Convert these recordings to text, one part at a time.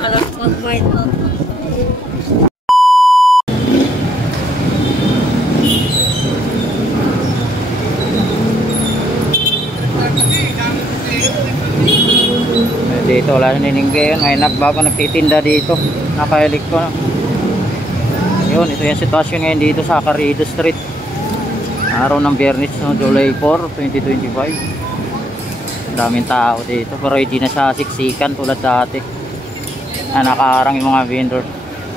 Parang mag-mind out. Dito wala na niningge yun. May nagbago nagtitinda dito. Nakailik ko na. Yun, ito yung sitwasyon ngayon dito sa Carriedo Street. Araw ng Biyernes, no, July 4, 2025. Daming tao dito. Pero hindi na siya siksikan tulad dati. Nakaharang yung mga vendor.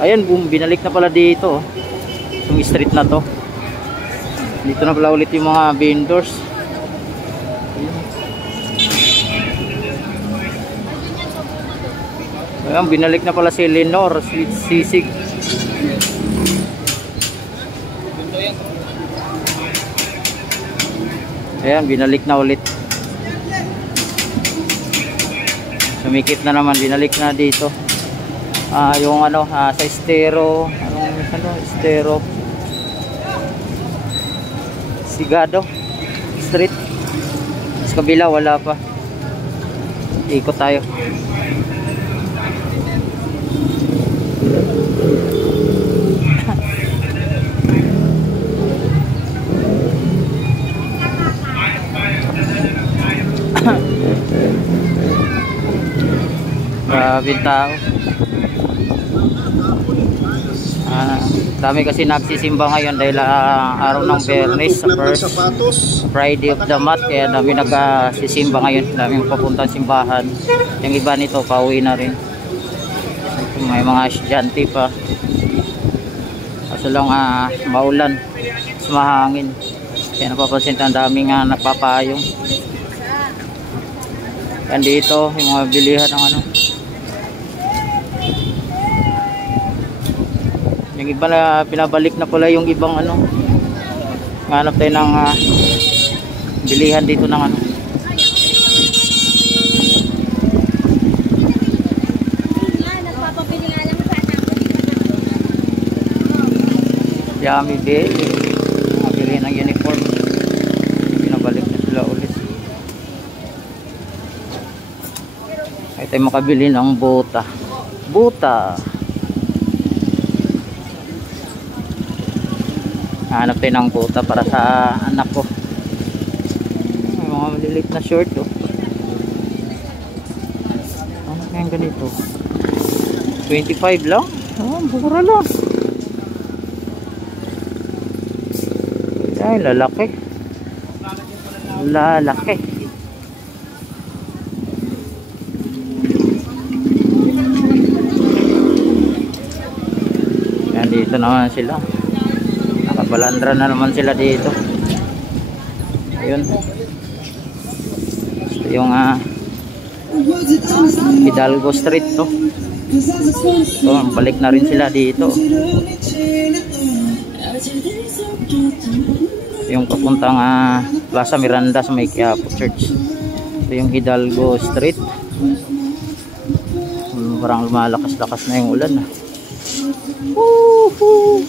Ayun, boom, binalik na pala dito. Yung street na to. Dito na pala ulit yung mga vendors. Ayan, binalik na pala si Lenore, si Sisig. Ayan, binalik na ulit. Sumikip na naman, binalik na dito. Yung ano, sa Estero, Estero Sigado Street. Sa kabila wala pa. Ikot tayo. Grabing tao. Dami kasi nagsisimba ngayon dahil araw ng Biyernes, sa first Friday of the month, kaya dami nagsisimba ngayon. Daming papuntang simbahan. Yung iba nito pauwi na rin. May mga estudyante pa. Kaso lang maulan, mahangin. Kaya napapansin ang daming nagpapayong. Yan dito yung mga bilihan ng ano. Yung iba na pinabalik na pala yung ibang ano. Hanap tayo ng bilihan dito ng ano. Yummy Bay. Mabili ng uniform. Pinabalik na sila ulit. Ay tayo makabili ng buta. Buta. Hanap tayo ng buta para sa anak ko. May mga maliliit na short oh. Ano kayang ganito? 25 lang? Oh, mura lang. Ay, lalaki. Lalaki. Yan, dito naman sila. Nakabalandra na naman sila dito. Ayun. Ito yung Hidalgo Street to. So, balik na rin sila dito. Yung papuntang Plaza Miranda sa may Quiapo Church. Ito yung Hidalgo Street. Parang lumalakas-lakas na yung ulan. Woohoo!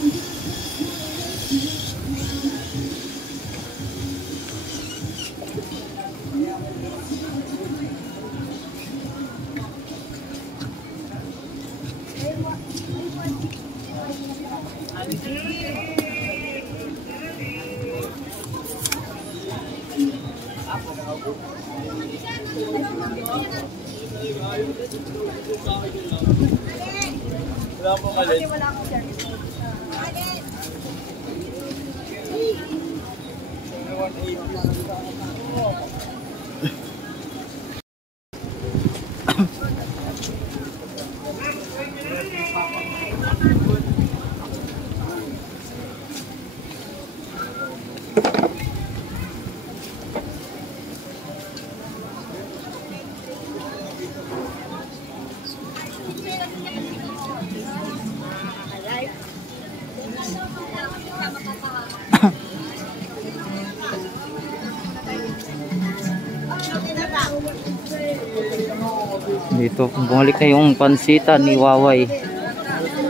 Wala po kalit. Dito bumalik na yung pansita ni Waway.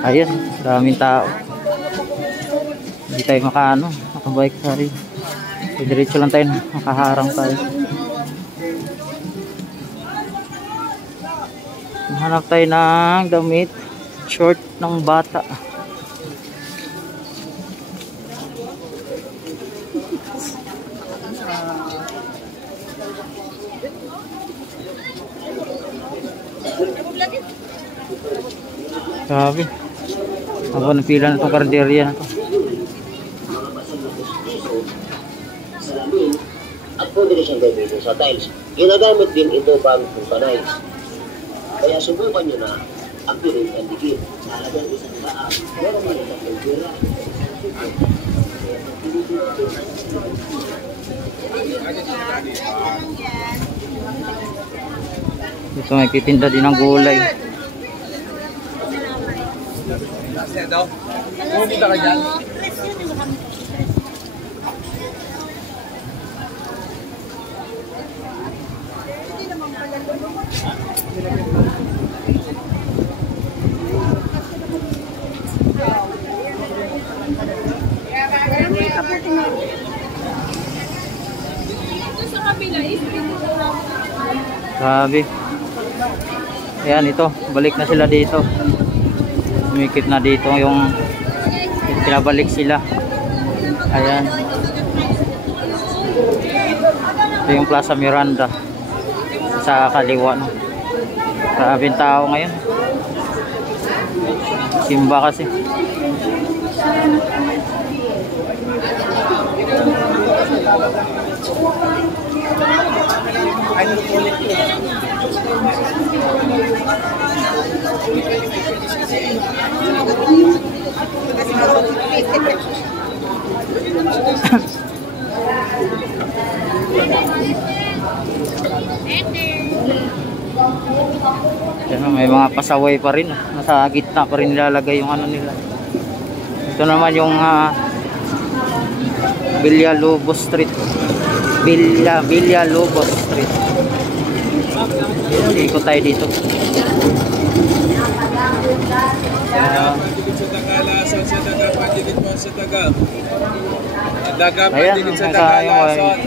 Ayan, daming tao. Hindi tayo makabike tayo. Diretso lang tayo, makaharang tayo. Hanap tayo ng damit. Short ng bata. Sabi. Ako napila na itong karderya na to. At pwede rin siyang gamitin sa tiles. Ginagamit din ito bago kung tiles. Kaya subukan nyo na ang piling ang dikit. Halagang isang daan. Pero malitak ng pira. Ito may titinda din ng gulay. Pumunta ka dyan? Sabi. Ayan ito, balik na sila dito. Umikit na dito yung pinabalik sila. Ayan. Ito yung Plaza Miranda sa kaliwa, no? Grabe yung tao ngayon. Simba kasi. Yan, may mga pasaway pa rin. Nasa gitna pa rin nilalagay yung ano nila. Ito naman yung Villalobos Street. Villalobos Street. Ikot tayo dito. Ayan,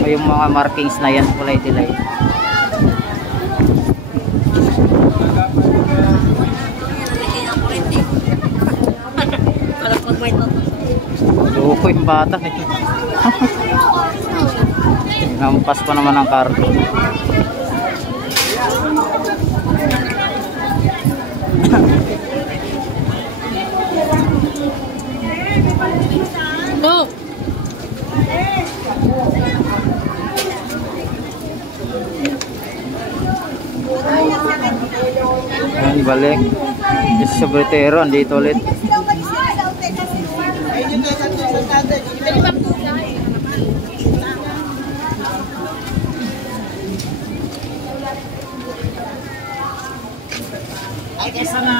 yung mga markings na yan, kulay dilay. Loko yung bata eh. Nampas pa naman ang cargo. Oh. Ayan, balik. Sa Bretero, andito ulit. Ay, kesa na.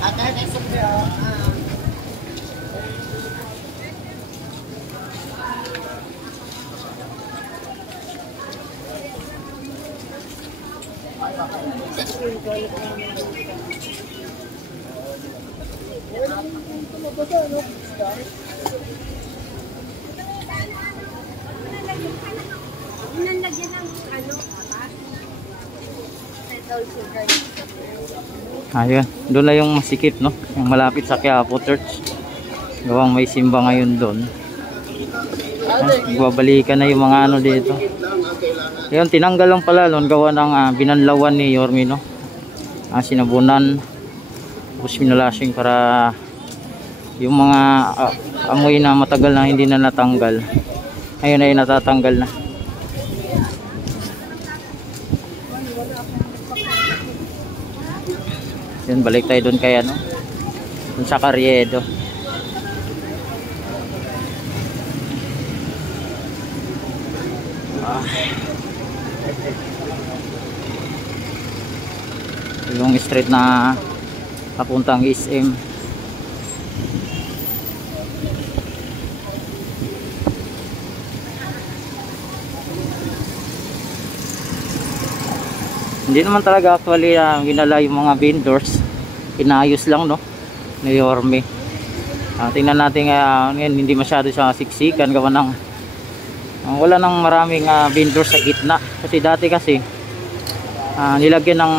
Agad, kesa na. Nalagyan ng ano, Ayun, doon na yung masikip, no? Yung malapit sa Quiapo Church. Gawang may simba ngayon doon. Babalikan na yung mga ano dito. Ayun, tinanggal lang pala noon gawa ng binanlawan ni Yorme, no? Sinabunan. Tapos minalasing para yung mga amoy na matagal na hindi na natanggal. Ayun ay natatanggal na. Yun, balik tayo doon kaya, no? Doon sa Carriedo. Yung street na papuntang SM. Hindi naman talaga actually ginala yung mga vendors. Inayos lang, no? Ni Yorme. Tingnan natin ngayon, hindi masyado siya siksikan gawa ng wala nang maraming vendors sa gitna. Kasi dati kasi nilagyan ng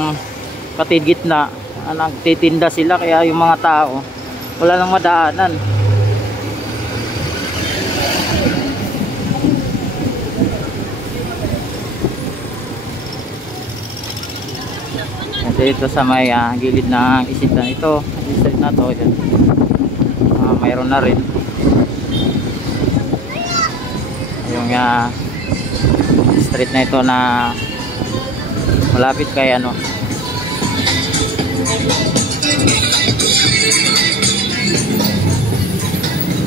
pati gitna, nagtitinda sila, kaya yung mga tao wala nang madaanan. Kasi ito sa may gilid ng isita ito, isita na to, yan. Mayroon na rin yung street na ito na malapit kay ano,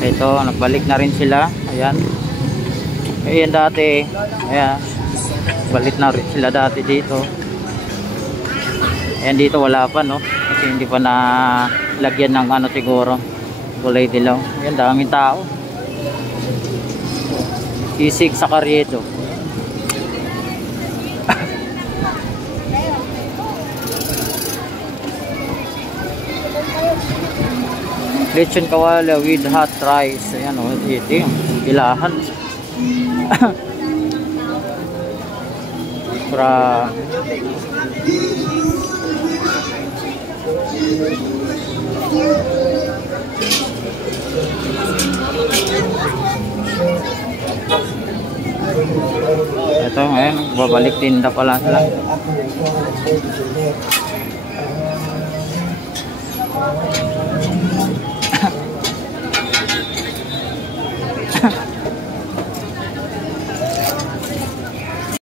ito nagbalik na rin sila. Ayan, ayan dati, ayan, balik na rin sila dati dito. Ayan, dito wala pa, no, kasi hindi pa na lagyan ng ano siguro, kulay dilaw. Ayan, daming tao. Sisig sa Carriedo. Lechon kawala with hot rice. Ayan, o, ito yung ilahan. Para ito ngayon, babalik tinda pala sila.